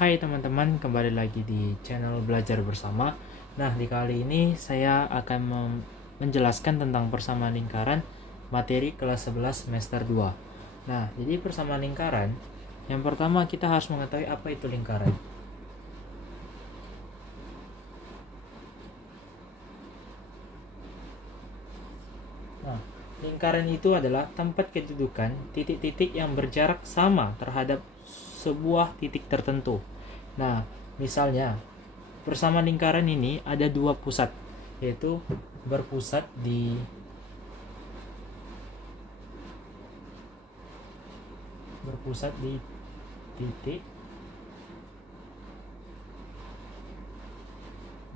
Hai teman-teman, kembali lagi di channel Belajar Bersama. Nah, di kali ini saya akan menjelaskan tentang persamaan lingkaran materi kelas 11 semester 2. Nah, jadi persamaan lingkaran, yang pertama kita harus mengetahui apa itu lingkaran. Nah, lingkaran itu adalah tempat kedudukan titik-titik yang berjarak sama terhadap sebuah titik tertentu. Nah, misalnya persamaan lingkaran ini ada dua pusat, yaitu berpusat di titik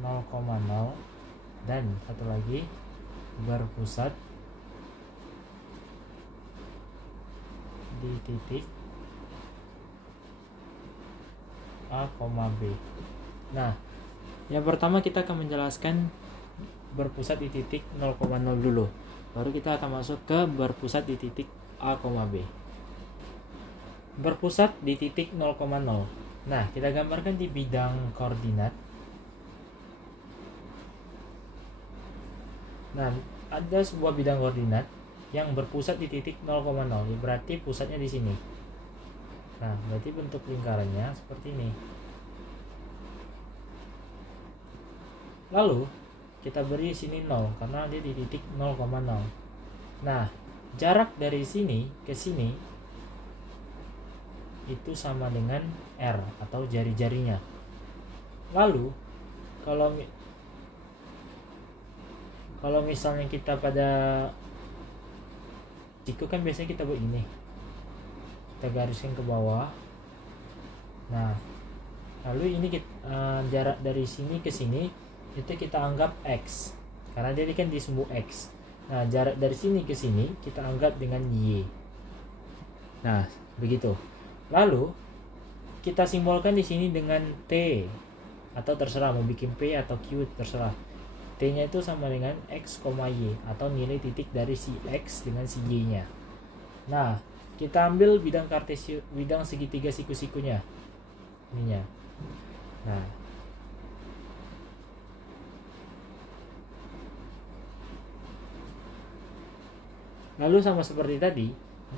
0,0 dan satu lagi berpusat di titik A, B. Nah, yang pertama kita akan menjelaskan berpusat di titik 0,0 dulu. Baru kita akan masuk ke berpusat di titik A, B. Berpusat di titik 0,0. Nah, kita gambarkan di bidang koordinat. Nah, ada sebuah bidang koordinat yang berpusat di titik 0,0. Berarti pusatnya di sini. Nah, berarti bentuk lingkarannya seperti ini. Lalu kita beri sini 0 karena dia di titik 0,0. Nah, jarak dari sini ke sini itu sama dengan R atau jari-jarinya. Lalu kalau misalnya kita pada siku kan biasanya kita buat ini, kita gariskan ke bawah. Nah, lalu ini jarak dari sini ke sini itu kita anggap X karena dia kan di sumbu X. Nah, jarak dari sini ke sini kita anggap dengan Y. Nah, begitu. Lalu kita simbolkan di sini dengan T, atau terserah mau bikin P atau Q, terserah. T-nya itu sama dengan X, Y, atau nilai titik dari si X dengan si Y-nya. Nah, kita ambil bidang segitiga siku-sikunya. Ininya. Nah, lalu sama seperti tadi,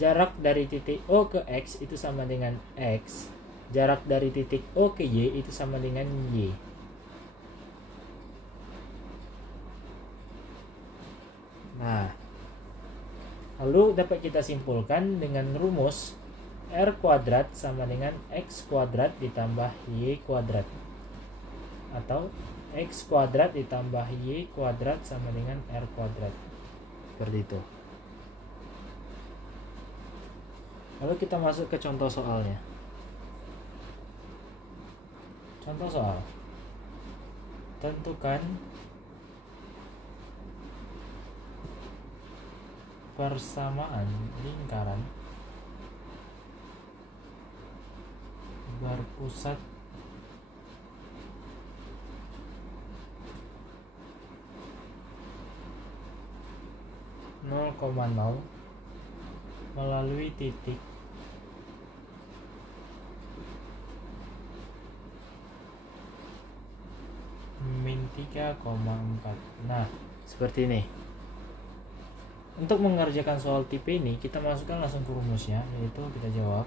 jarak dari titik O ke X itu sama dengan X. Jarak dari titik O ke Y itu sama dengan Y. Nah, lalu dapat kita simpulkan dengan rumus R kuadrat sama dengan X kuadrat ditambah Y kuadrat, atau X kuadrat ditambah Y kuadrat sama dengan R kuadrat. Seperti itu. Lalu kita masuk ke contoh soalnya. Contoh soal. Tentukan persamaan lingkaran berpusat melalui titik min 3,4. Nah, seperti ini. Untuk mengerjakan soal tipe ini, kita masukkan langsung ke rumusnya, yaitu kita jawab.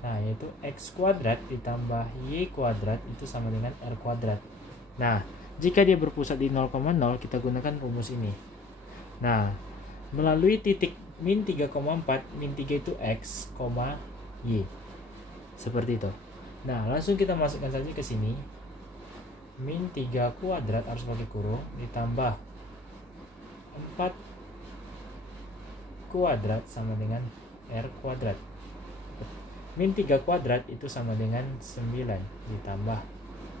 Nah, yaitu X kuadrat ditambah Y kuadrat itu sama dengan R kuadrat. Nah, jika dia berpusat di 0,0, kita gunakan rumus ini. Nah, melalui titik min 3,4, min 3 itu X, Y. Seperti itu. Nah, langsung kita masukkan saja ke sini. Min 3 kuadrat harus pakai kurung ditambah 4 kuadrat sama dengan R kuadrat. Min 3 kuadrat itu sama dengan 9 ditambah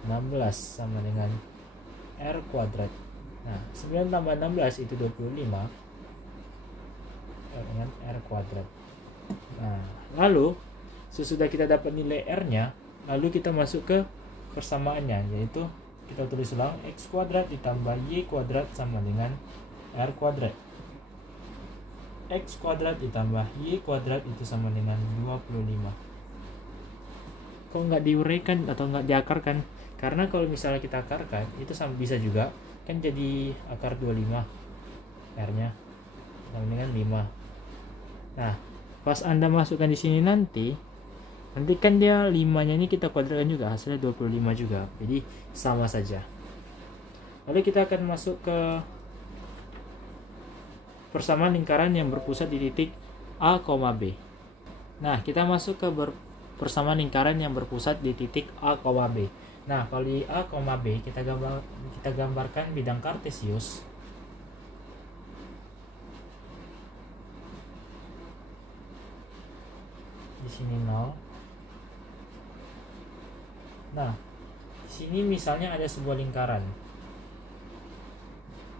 16 sama dengan R kuadrat. Nah, 9 tambah 16 itu 25 dengan R kuadrat. Nah, lalu sesudah kita dapat nilai R-nya, lalu kita masuk ke persamaannya, yaitu kita tulis ulang X kuadrat ditambah Y kuadrat sama dengan R kuadrat. X kuadrat ditambah Y kuadrat itu sama dengan 25. kok nggak diuraikan atau nggak diakarkan? Karena kalau misalnya kita akarkan itu sama bisa juga kan jadi akar 25 R-nya sama dengan 5. Nah, pas Anda masukkan di sini nanti kan dia 5-nya ini kita kuadratkan juga, hasilnya 25 juga. Jadi sama saja. Lalu kita akan masuk ke persamaan lingkaran yang berpusat di titik A, B. Nah, kita masuk ke persamaan lingkaran yang berpusat di titik A, B. Nah, kalau di A, B kita gambarkan bidang kartesius. Di sini 0. Nah, di sini misalnya ada sebuah lingkaran.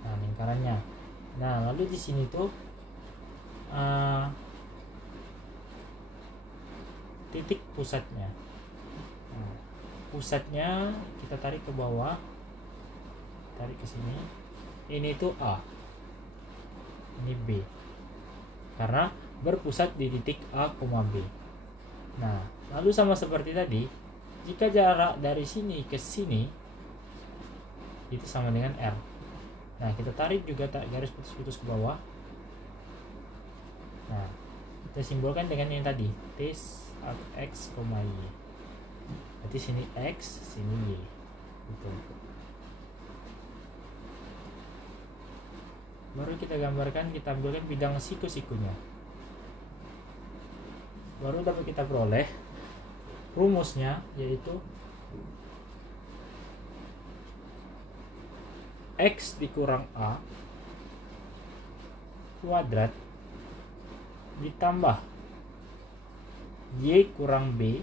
Nah, lingkarannya. Nah, lalu di sini tuh titik pusatnya. Nah, pusatnya kita tarik ke bawah, tarik ke sini. Ini tuh A, ini B, karena berpusat di titik A, B. Nah, lalu sama seperti tadi, jika jarak dari sini ke sini itu sama dengan R. Nah, kita tarik juga garis putus-putus ke bawah. Nah, kita simbolkan dengan yang tadi, T X, Y. Berarti sini X, sini Y. Gitu. Baru kita gambarkan, kita ambilkan bidang siku-sikunya. Baru dapat kita peroleh rumusnya, yaitu X dikurang A kuadrat ditambah Y kurang B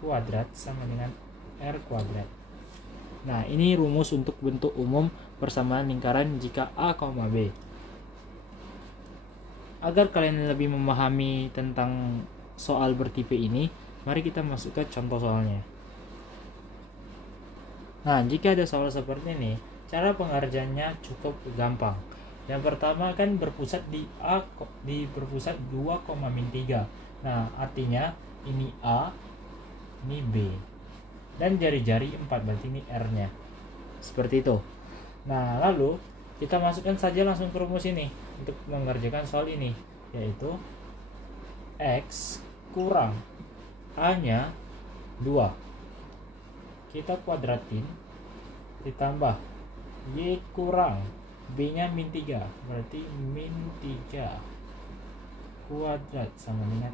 kuadrat sama dengan R kuadrat. Nah, ini rumus untuk bentuk umum persamaan lingkaran jika A, B. Agar kalian lebih memahami tentang soal bertipe ini, mari kita masuk ke contoh soalnya. Nah, jika ada soal seperti ini, cara pengerjaannya cukup gampang. Yang pertama kan berpusat di A, berpusat 2,-3. Nah, artinya ini A, ini B. Dan jari-jari 4, berarti ini R-nya. Seperti itu. Nah, lalu kita masukkan saja langsung ke rumus ini untuk mengerjakan soal ini, yaitu X kurang A-nya 2. Kita kuadratin ditambah Y kurang B-nya -3, berarti -3 kuadrat sama dengan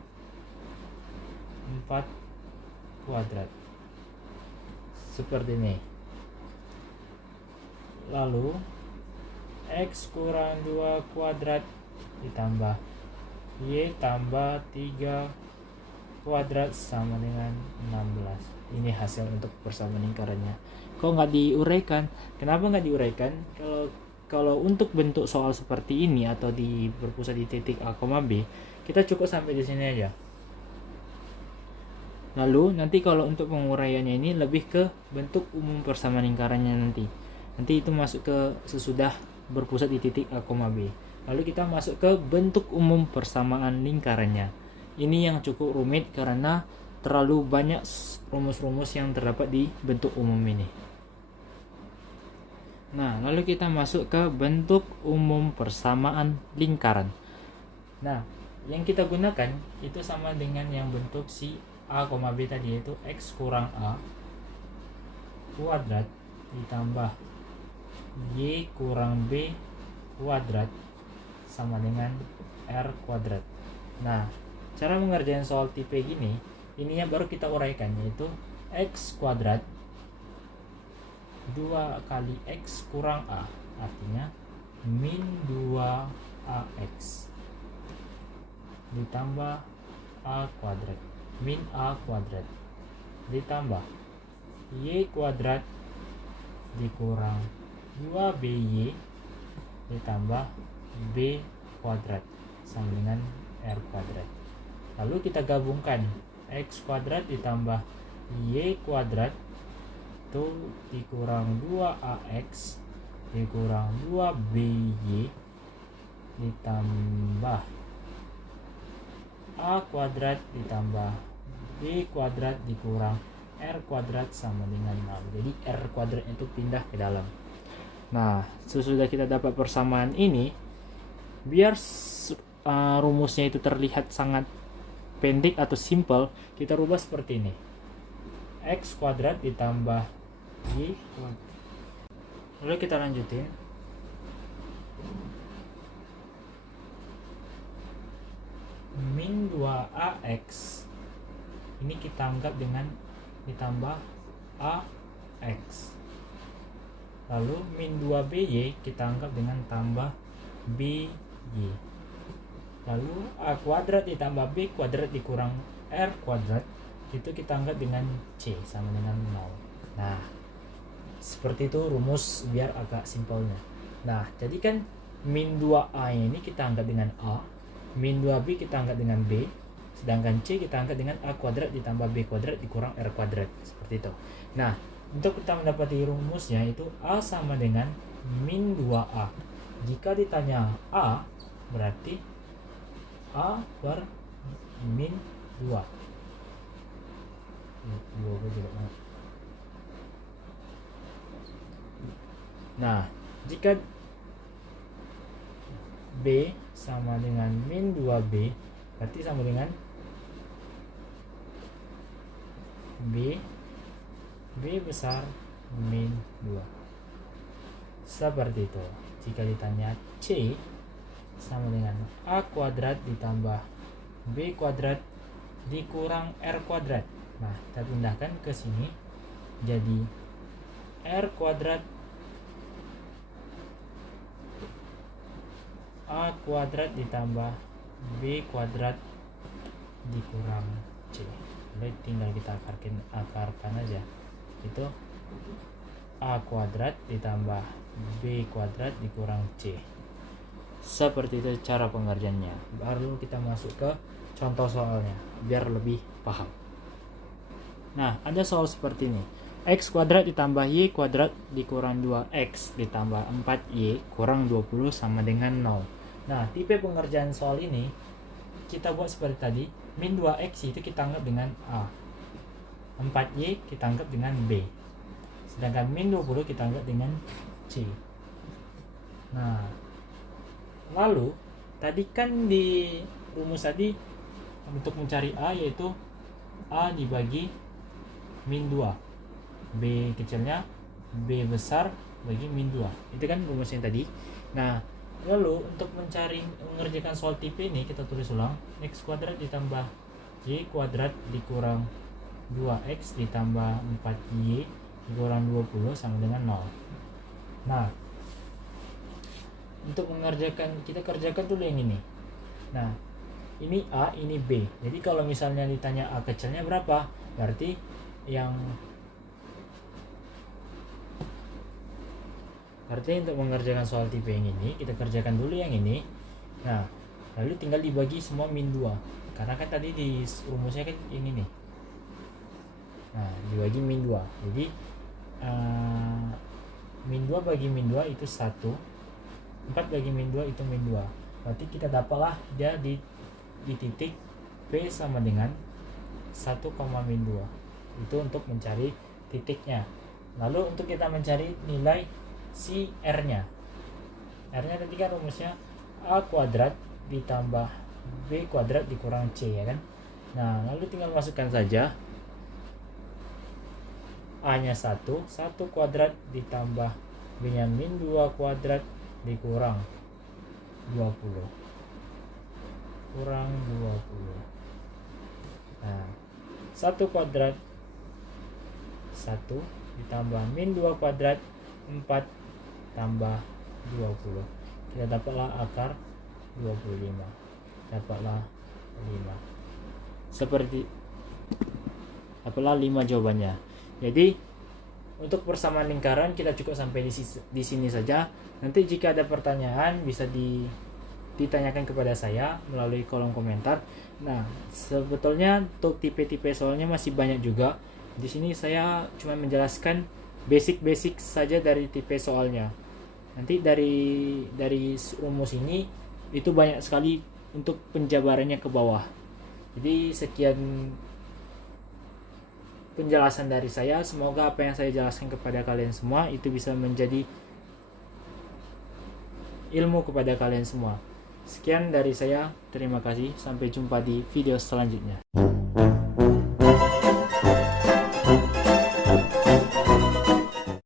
4 kuadrat. Seperti ini. Lalu X kurang 2 kuadrat ditambah Y tambah 3 kuadrat sama dengan 16. Ini hasil untuk persamaan lingkarannya. Kok nggak diuraikan? Kenapa nggak diuraikan? Kalau untuk bentuk soal seperti ini atau berpusat di titik A, B, kita cukup sampai di sini aja. Lalu nanti kalau untuk penguraiannya ini lebih ke bentuk umum persamaan lingkarannya nanti itu masuk ke sesudah berpusat di titik A, B. Lalu kita masuk ke bentuk umum persamaan lingkarannya. Ini yang cukup rumit karena terlalu banyak rumus-rumus yang terdapat di bentuk umum ini. Nah, lalu kita masuk ke bentuk umum persamaan lingkaran. Nah, yang kita gunakan itu sama dengan yang bentuk si A, B tadi, yaitu X kurang A kuadrat ditambah Y kurang B kuadrat sama dengan R kuadrat. Nah, cara mengerjakan soal tipe gini, ininya baru kita uraikan, yaitu X kuadrat 2 kali X kurang A, artinya min 2AX ditambah A kuadrat min A kuadrat ditambah Y kuadrat dikurang 2BY ditambah B kuadrat sama dengan R kuadrat. Lalu kita gabungkan X kuadrat ditambah Y kuadrat itu dikurang 2AX dikurang 2BY ditambah A kuadrat ditambah B kuadrat dikurang R kuadrat sama dengan 0. Jadi R kuadrat itu pindah ke dalam. Nah, sesudah kita dapat persamaan ini, biar rumusnya itu terlihat sangat pendek atau simple, kita rubah seperti ini. X kuadrat ditambah Y kuadrat. Lalu kita lanjutin. Min 2AX ini kita anggap dengan ditambah AX. Lalu min 2BY kita anggap dengan tambah BY. Lalu A kuadrat ditambah B kuadrat dikurang R kuadrat itu kita anggap dengan C sama dengan 0. Nah, seperti itu rumus biar agak simpelnya. Nah, jadi kan min 2A ini kita anggap dengan A, min 2B kita anggap dengan B, sedangkan C kita anggap dengan A kuadrat ditambah B kuadrat dikurang R kuadrat. Seperti itu. Nah, untuk kita mendapati rumusnya itu A sama dengan min 2A. Jika ditanya A, berarti A per min 2. Nah, jika B sama dengan min 2B, berarti sama dengan B besar min 2. Seperti itu. Jika ditanya C sama dengan A kuadrat ditambah B kuadrat dikurang R kuadrat. Nah, kita pindahkan ke sini jadi R kuadrat A kuadrat ditambah B kuadrat dikurang C. Lalu tinggal kita akarkan aja. Itu A kuadrat ditambah B kuadrat dikurang C. Seperti itu cara pengerjaannya. Baru kita masuk ke contoh soalnya biar lebih paham. Nah, ada soal seperti ini. X kuadrat ditambah Y kuadrat dikurang 2X ditambah 4Y kurang 20 sama dengan 0. Nah, tipe pengerjaan soal ini kita buat seperti tadi. Min 2X itu kita anggap dengan A, 4Y kita anggap dengan B, sedangkan min 20 kita anggap dengan C. Nah, lalu tadi kan di rumus tadi untuk mencari A yaitu A dibagi min 2, B kecilnya B besar bagi min 2. Itu kan rumusnya tadi. Nah, lalu untuk mengerjakan soal tipe ini kita tulis ulang. X kuadrat ditambah Y kuadrat dikurang 2X ditambah 4Y dikurang 20 sama dengan 0. Nah, untuk kita kerjakan dulu yang ini. Nah, ini A, ini B. Jadi kalau misalnya ditanya A kecilnya berapa, berarti untuk mengerjakan soal tipe yang ini, kita kerjakan dulu yang ini. Nah, lalu tinggal dibagi semua min 2. Karena kan tadi di rumusnya kan yang ini. Nah, dibagi min 2. Jadi, min 2 bagi min 2 itu 1. 4 bagi min 2 itu min 2. Berarti kita dapatlah dia di titik P sama dengan 1, min 2. Itu untuk mencari titiknya. Lalu untuk kita mencari nilai si R-nya. R-nya tadi kan rumusnya A kuadrat ditambah B kuadrat dikurang C, ya kan? Nah, lalu tinggal masukkan saja A-nya 1 kuadrat ditambah B-nya min 2 kuadrat dikurang 20. Kurang 20. Nah, 1 kuadrat 1 ditambah min 2 kuadrat 4 tambah 20. Kita dapatlah akar 25. Dapatlah 5. Dapatlah 5 jawabannya. Jadi untuk persamaan lingkaran kita cukup sampai di sini saja. Nanti jika ada pertanyaan bisa ditanyakan kepada saya melalui kolom komentar. Nah, sebetulnya untuk tipe-tipe soalnya masih banyak juga. Di sini saya cuma menjelaskan basic saja dari tipe soalnya. Nanti dari rumus ini itu banyak sekali untuk penjabarannya ke bawah. Jadi sekian penjelasan dari saya. Semoga apa yang saya jelaskan kepada kalian semua itu bisa menjadi ilmu kepada kalian semua. Sekian dari saya, terima kasih. Sampai jumpa di video selanjutnya.